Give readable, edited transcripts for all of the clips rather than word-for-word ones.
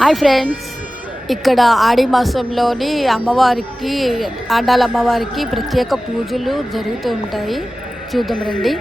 Hi friends, ఇక్కడ ఆడి మాసంలోని అమ్మవారికి ఆండాల అమ్మవారికి ప్రత్యేక పూజలు జరుగుతూ ఉంటాయి. చూద్దాం రండి.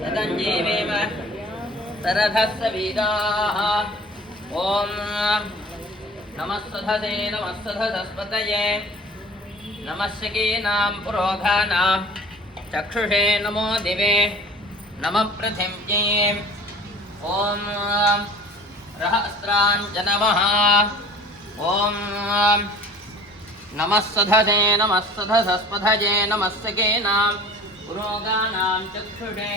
सदञ्जीवेम सरधस्य वीराः ॐ नमस्सधसे नमस्सधस्पतये नमस्यकीनां पुरोधानां चक्षुषे नमो दिवे नमः पृथिव्यै ॐ रहस्राञ्जनमः ॐ नमस्सधसे नमस्सधस्पतये नमस्यकीनां पुरोगानां चक्षुषे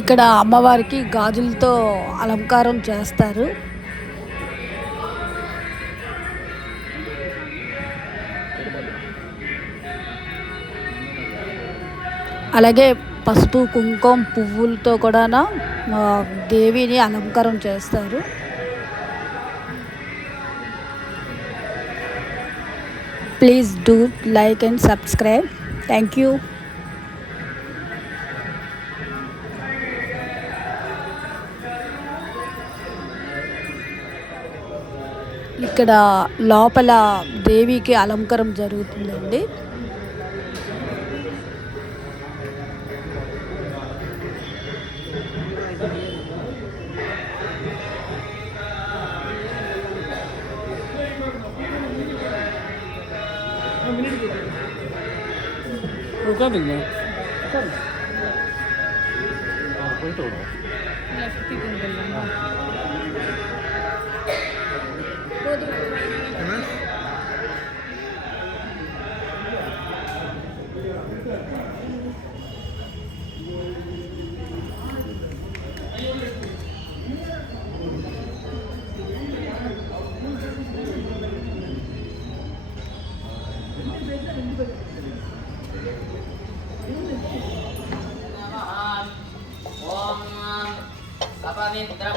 ఇక్కడ అమ్మవారికి గాజులతో అలంకారం చేస్తారు. అలాగే పసుపు కుంకుమ పువ్వులతో కూడా దేవిని అలంకారం చేస్తారు. Please do like and subscribe. Thank you. ఇక్కడ లోపల దేవికి అలంకారం జరుగుతుందండి.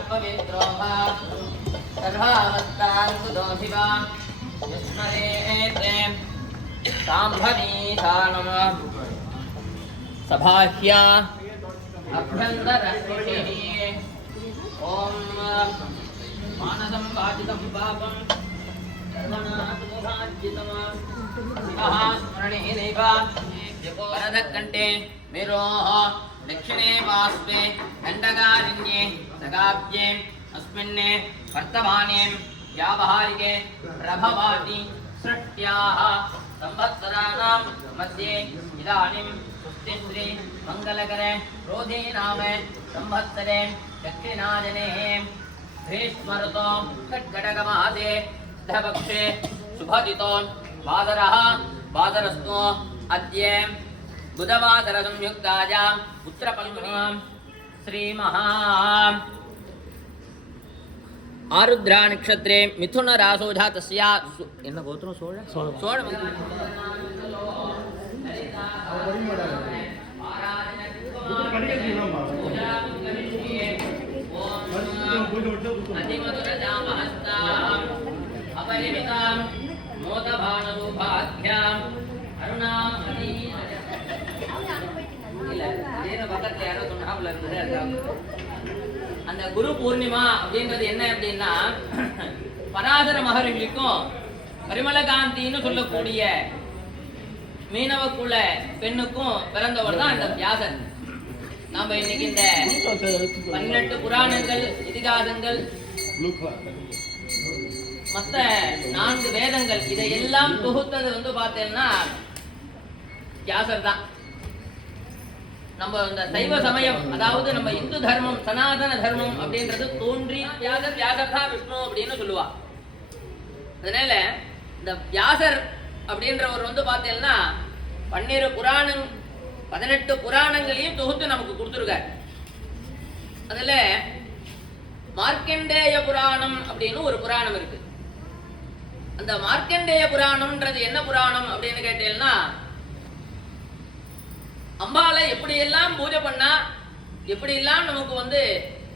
पवित्रो वा सर्वावस्थान्तु दोषिवा विस्मरेते साम्भवीशानम सभाह्या अभ्यन्तरस्थितिः ॐ मानसं वाचितं पापं सर्वनाशमुभाजितं शिवः स्मरणेनैव वरदकण्ठे विरोह दक्षिणे वास्वे दण्डकारिण्ये सगाब्जे अस्मिन् वर्तमाने व्यावहारिके प्रभवाति सृष्ट्याः संवत्सराणां मध्ये इदानीं सुस्तिश्री मङ्गलकरे रोधे नाम संवत्सरे दक्षिणाजने भीष्मऋतो षट्कटकमासे शुद्धपक्षे शुभदितो वादरस्तु अद्य बुधवासर संयुक्तायां उत्तरपल्गुण्यां श्रीमहा आरुद्रा नक्षत्रे मिथुन रासो जातस्या என்ன கோத்திரம் சோழ अपरिमितां मोदभानरूपाभ्याम् अरुणामणि அந்த குரு பூர்ணிமா அப்படின்றது என்ன அப்படின்னா பராசர மகரிஷிக்கும் பரிமளகாந்தின்னு சொல்லக்கூடிய மீனவ குல பெண்ணுக்கும் பிறந்தவர் தான் இந்த வியாசன். நாம இன்னைக்கு இந்த 18 புராணங்கள் இதிகாசங்கள் மற்ற 4 வேதங்கள் இதையெல்லாம் தொகுத்தது பார்த்தேன்னா வியாசர் தான். நம்ம இந்த சைவ சமயம், அதாவது நம்ம இந்து தர்மம், சனாதன தர்மம் அப்படின்றது தோன்றி வியாசர்தா விஷ்ணு அப்படின்னு சொல்லுவா. அதனால இந்த வியாசர் அப்படின்றவர் வந்து பார்த்தீங்கன்னா 18 புராணங்களையும் தொகுத்து நமக்கு கொடுத்துருக்கார். அதுல மார்க்கண்டேய புராணம் அப்படின்னு ஒரு புராணம் இருக்கு. அந்த மார்க்கண்டேய புராணம்ன்றது என்ன புராணம் அப்படின்னு கேட்டீங்கன்னா, அம்பாளை எப்படியெல்லாம் பூஜை பண்ணா எப்படியெல்லாம் நமக்கு வந்து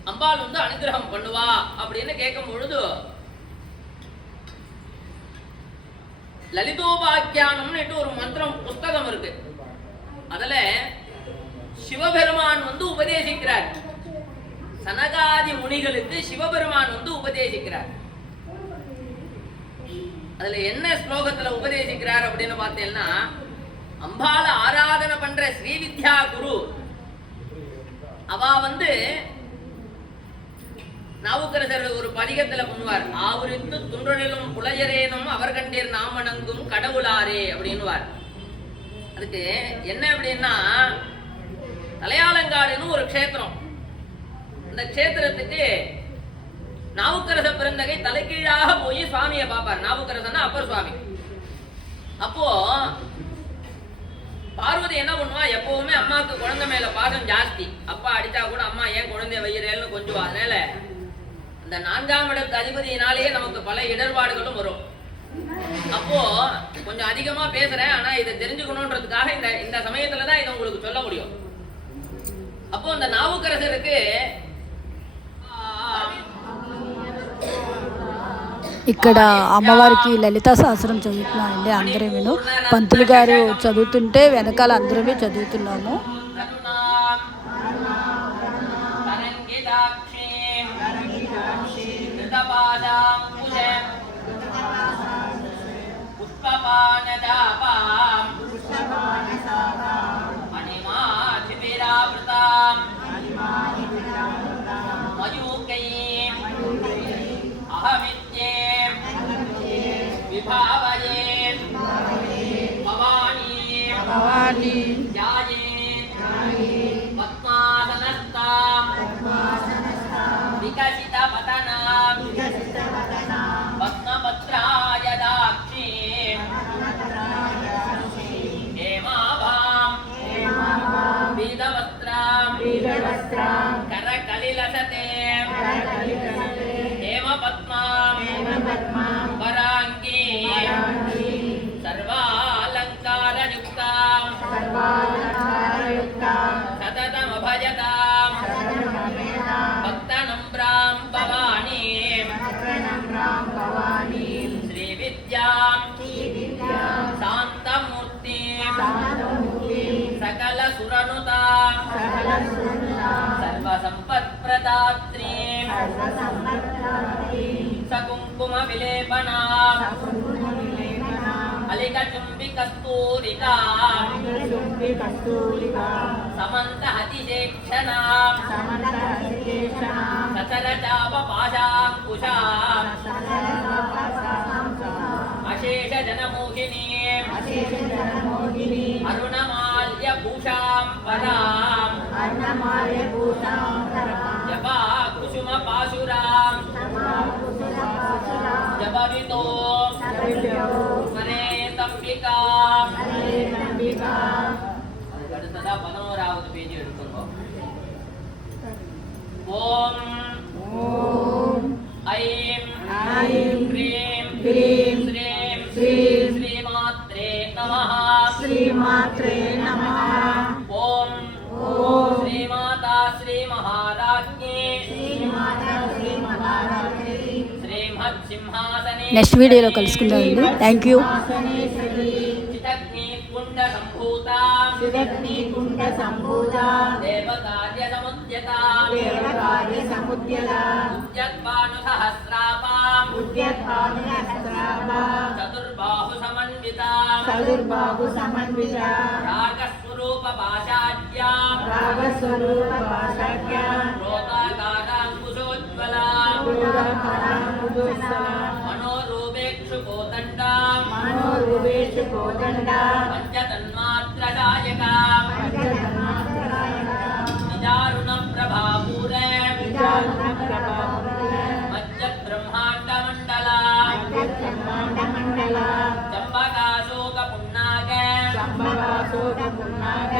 அம்பாள் வந்து அனுகிரகம் பண்ணுவா அப்படின்னு கேட்கும் பொழுது, லலிதோபாக்கியானம்னு ஒரு மந்திரம் புஸ்தகம் இருக்கு. அதுல சிவபெருமான் வந்து உபதேசிக்கிறார். சனகாதி முனிகளுக்கு சிவபெருமான் வந்து உபதேசிக்கிறார். அதுல என்ன ஸ்லோகத்துல உபதேசிக்கிறார் அப்படின்னு பார்த்தீங்கன்னா, அம்பால ஆராதனை பண்ற ஸ்ரீவித்யா குரு அவ வந்து நாவுக்கரசர் ஒரு பதிகத்துல பண்ணுவார், ஆவரித்து துன்றலிலும் புலையரேனும் அவர் கண்டீர் நாமணங்கும் கடவுளாரே அப்படின்னுவார். அதுக்கு என்ன அப்படின்னா, தலையாலங்காடுன்னு ஒரு க்ஷேத்திரம். அந்த க்ஷேத்திரத்துக்கு நாவுக்கரச பிறந்தகை தலைகீழாக போய் சுவாமியை பார்ப்பார். நாவுக்கரசன்னா அப்பர் சுவாமி. அப்போ பார்வதி என்ன பண்ணுவா, எப்பவுமே அம்மாவுக்கு குழந்தை மேல பாசம் ஜாஸ்தி. அப்பா அடிச்சா கூட அம்மா ஏன் குழந்தைய வைக்கிறேன்னு கொஞ்சம். அதனால அந்த 4ஆம் இடத்து அதிபதியினாலேயே நமக்கு பல இடர்பாடுகளும் வரும். அப்போ கொஞ்சம் அதிகமா பேசுறேன், ஆனா இதை தெரிஞ்சுக்கணுன்றதுக்காக இந்த சமயத்துலதான் இதை உங்களுக்கு சொல்ல முடியும். அப்போ அந்த நாவுக்கரசருக்கு ఇక్కడ అమ్మవారికి లలితా సహస్రం చదువుతున్నామండి. అందరమేను పంతులు గారు చదువుతుంటే వెనకాల అందరమే చదువుతున్నాము. భవానీ పద్మాసనస్తాం వికసిత పతనాం పద్మపత్రాయదాక్షి హేమాభాం పీతవస్త్రాం కరకలిలసతే హేమపద్మాం వరాంగీ సర్వాలంకారయుక్తాం సతతమభజతాం భక్తనమ్రాం భవానీం శ్రీవిద్యాం శాంతమూర్తిం సకలసురనుతాం సర్వసంపత్ప్రదాత్రీం సకుంకుమ విలేపనాం అలికచుంబి కస్తూరికా సమంతహతిశేక్షణాం సచలచాపపాశాంకుశాం అశేష జనమోహినీం అరుణమాల్యభూషాం పరాం జపా కుసుమ పాశురాం జపవితో ஸ்மரேதம்பிகா. அடுத்ததா 11வது பேஜ் எடுத்துக்கோ. ஓம் ஐம் க்ரீம் ஸ்ரீம் ஸ்ரீமாத்ரே நமஹ. ஓம் ஸ்ரீமாதா ஸ்ரீ மகாராஜ்ஞி శ్రీమత్ సింహాసనే. నెక్స్ట్ వీడియోలో కలుసుకుందామండి. Thank you. చిదగ్నికుండ సంభూతా దేవకార్య సముద్యతా ఉద్యత్పాను సహస్రాపాం చతుర్బాహు సమన్వితా రాగస్వరూప పాశాఢ్యాం క్రోధాకారాంకుశోజ్వలా మనోరూపేక్షు కోదండాం పంచతన్మాత్రదాయకాం சோகமுன்னாக